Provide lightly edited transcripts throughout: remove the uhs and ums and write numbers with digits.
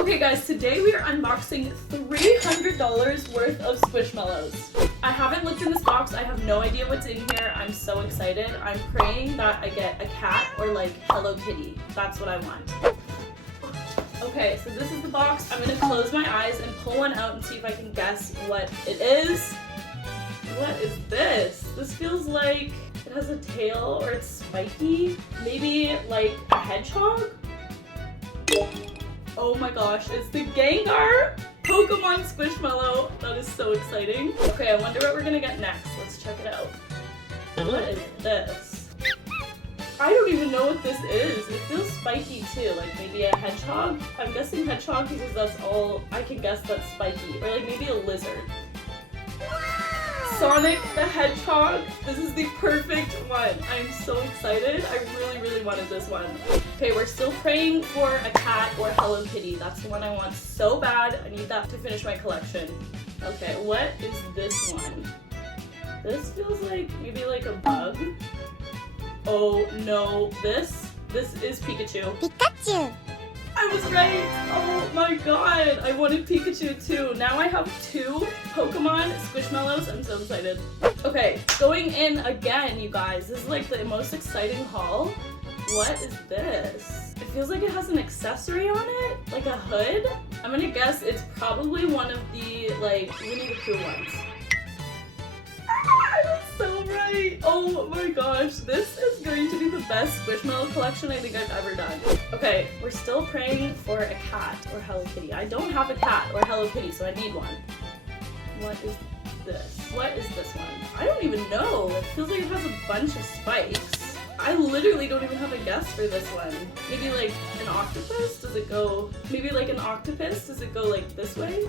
Okay guys, today we are unboxing $300 worth of Squishmallows. I haven't looked in this box, I have no idea what's in here. I'm so excited. I'm praying that I get a cat or like Hello Kitty. That's what I want. Okay, so this is the box. I'm gonna close my eyes and pull one out and see if I can guess what it is. What is this? This feels like it has a tail or it's spiky. Maybe like a hedgehog? Oh my gosh, it's the Gengar Pokemon Squishmallow. That is so exciting. Okay, I wonder what we're gonna get next. Let's check it out. What is this? I don't even know what this is. It feels spiky too, like maybe a hedgehog. I'm guessing hedgehog because that's all I can guess that's spiky. Or like maybe a lizard. Sonic the Hedgehog. This is the perfect one. I'm so excited. I really wanted this one. Okay, we're still praying for a cat or Hello Kitty. That's the one I want so bad. I need that to finish my collection. Okay, what is this one? This feels like maybe like a bug. Oh no, this is Pikachu. Pikachu! I was right! Oh my god! I wanted Pikachu too. Now I have two Pokemon Squishmallows. I'm so excited. Okay, going in again, you guys. This is like the most exciting haul. What is this? It feels like it has an accessory on it, like a hood. I'm gonna guess it's probably one of the like Winnie the Pooh ones. I was so right! Oh my gosh, this is going to be the best Squishmallow collection I think I've ever done. Okay, we're still praying for a cat or Hello Kitty. I don't have a cat or Hello Kitty, so I need one. What is this? What is this one? I don't even know. It feels like it has a bunch of spikes. I literally don't even have a guess for this one. Maybe like an octopus? Does it go, maybe like an octopus? Does it go like this way?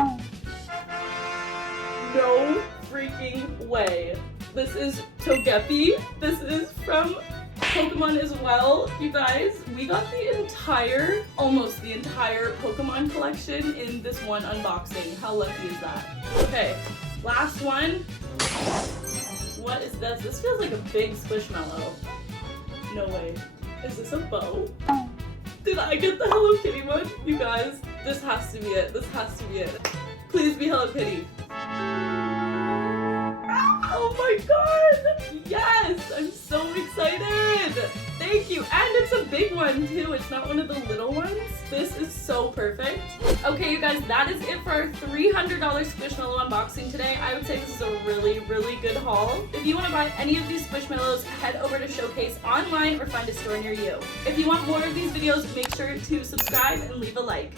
No freaking way. This is Togepi. This is from Pokemon as well. You guys, we got the entire, almost the entire Pokemon collection in this one unboxing. How lucky is that? Okay, last one. What is this? This feels like a big Squishmallow. No way. Is this a bow? Did I get the Hello Kitty one? You guys, this has to be it. This has to be it. Please be Hello Kitty. Oh my god! Yes! I'm so excited! Thank you! And it's a big one too. It's not one of the little ones. This is so perfect. Okay, you guys, that is it for our $300 Squishmallow unboxing today. I would say this is a really good haul. If you want to buy any of these Squishmallows, head over to Showcase online or find a store near you. If you want more of these videos, make sure to subscribe and leave a like.